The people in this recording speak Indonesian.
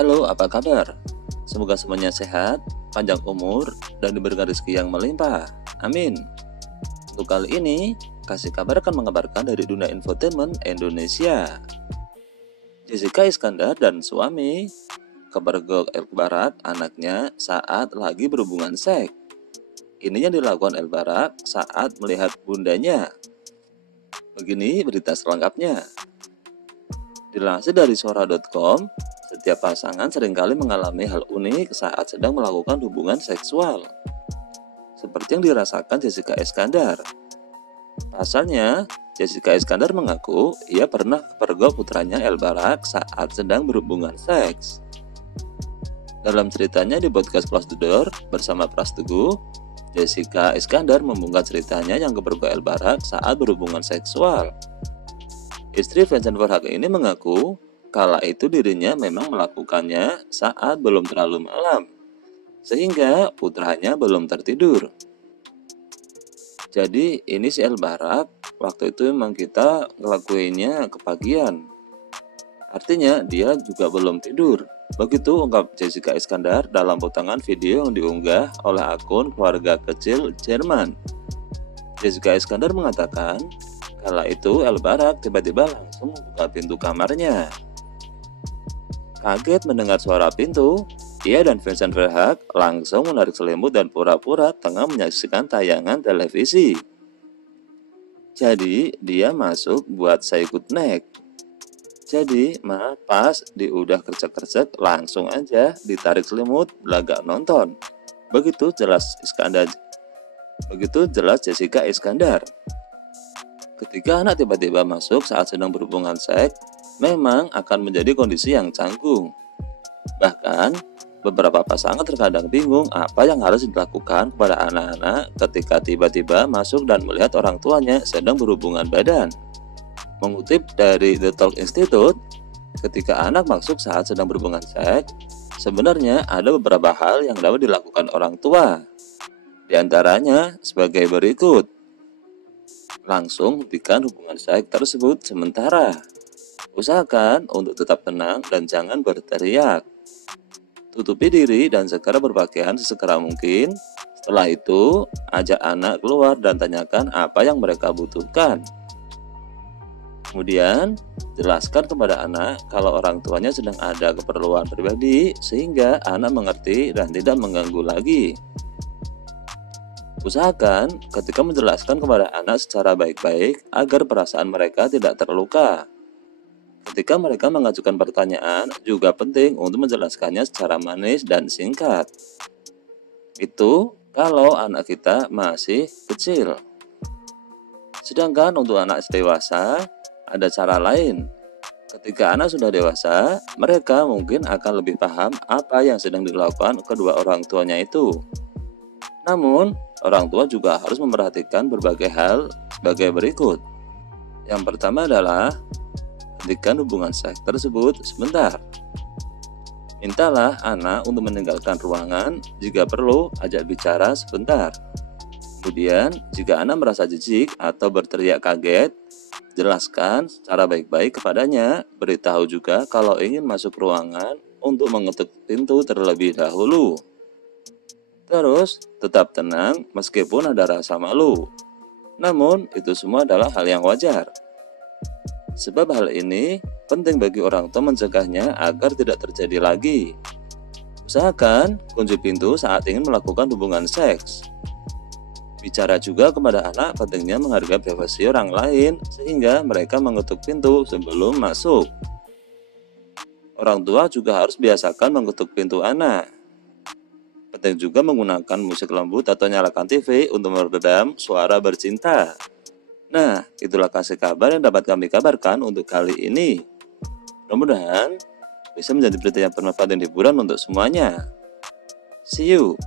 Halo, apa kabar? Semoga semuanya sehat, panjang umur, dan diberikan rezeki yang melimpah. Amin. Untuk kali ini, Kasih Kabar akan mengabarkan dari dunia infotainment Indonesia. Jessica Iskandar dan suami kepergok El Barak anaknya saat lagi berhubungan seks. Ini yang dilakukan El Barak saat melihat bundanya. Begini berita selengkapnya. Dilansir dari Sora.com, setiap pasangan seringkali mengalami hal unik saat sedang melakukan hubungan seksual, seperti yang dirasakan Jessica Iskandar. Pasalnya, Jessica Iskandar mengaku ia pernah kepergok putranya El Barak saat sedang berhubungan seks. Dalam ceritanya di podcast Close the Door bersama Pras Teguh, Jessica Iskandar membongkar ceritanya yang kepergok El Barak saat berhubungan seksual. Istri Vincent Verhagen ini mengaku kala itu dirinya memang melakukannya saat belum terlalu malam, sehingga putranya belum tertidur. Jadi ini si El Barak, waktu itu memang kita ngelakuinnya kepagian. Artinya dia juga belum tidur. Begitu ungkap Jessica Iskandar dalam potongan video yang diunggah oleh akun keluarga kecil Jerman. Jessica Iskandar mengatakan, kala itu El Barak tiba-tiba langsung membuka pintu kamarnya. Kaget mendengar suara pintu, ia dan Vincent Verhagen langsung menarik selimut dan pura-pura tengah menyaksikan tayangan televisi. Jadi dia masuk buat say good night. Jadi pas diudah kercek-kercek langsung aja ditarik selimut belagak nonton. Begitu jelas Jessica Iskandar. Ketika anak tiba-tiba masuk saat sedang berhubungan seks, memang akan menjadi kondisi yang canggung. Bahkan, beberapa pasangan terkadang bingung apa yang harus dilakukan kepada anak-anak ketika tiba-tiba masuk dan melihat orang tuanya sedang berhubungan badan. Mengutip dari The Talk Institute, ketika anak masuk saat sedang berhubungan seks, sebenarnya ada beberapa hal yang dapat dilakukan orang tua. Di antaranya sebagai berikut. Langsung hentikan hubungan seks tersebut sementara. Usahakan untuk tetap tenang dan jangan berteriak. Tutupi diri dan segera berpakaian sesegera mungkin. Setelah itu, ajak anak keluar dan tanyakan apa yang mereka butuhkan. Kemudian, jelaskan kepada anak kalau orang tuanya sedang ada keperluan pribadi sehingga anak mengerti dan tidak mengganggu lagi. Usahakan ketika menjelaskan kepada anak secara baik-baik agar perasaan mereka tidak terluka. Ketika mereka mengajukan pertanyaan, juga penting untuk menjelaskannya secara manis dan singkat. Itu kalau anak kita masih kecil. Sedangkan untuk anak dewasa, ada cara lain. Ketika anak sudah dewasa, mereka mungkin akan lebih paham apa yang sedang dilakukan kedua orang tuanya itu. Namun, orang tua juga harus memperhatikan berbagai hal sebagai berikut. Yang pertama adalah hentikan hubungan seks tersebut sebentar. Mintalah anak untuk meninggalkan ruangan, jika perlu ajak bicara sebentar. Kemudian, jika anak merasa jijik atau berteriak kaget, jelaskan secara baik-baik kepadanya. Beritahu juga kalau ingin masuk ruangan untuk mengetuk pintu terlebih dahulu. Terus, tetap tenang meskipun ada rasa malu. Namun, itu semua adalah hal yang wajar. Sebab hal ini penting bagi orang tua mencegahnya agar tidak terjadi lagi. Usahakan kunci pintu saat ingin melakukan hubungan seks. Bicara juga kepada anak pentingnya menghargai privasi orang lain sehingga mereka mengetuk pintu sebelum masuk. Orang tua juga harus biasakan mengetuk pintu anak. Penting juga menggunakan musik lembut atau nyalakan TV untuk meredam suara bercinta. Nah, itulah kasih kabar yang dapat kami kabarkan untuk kali ini. Mudah-mudahan bisa menjadi berita yang bermanfaat dan hiburan untuk semuanya. See you.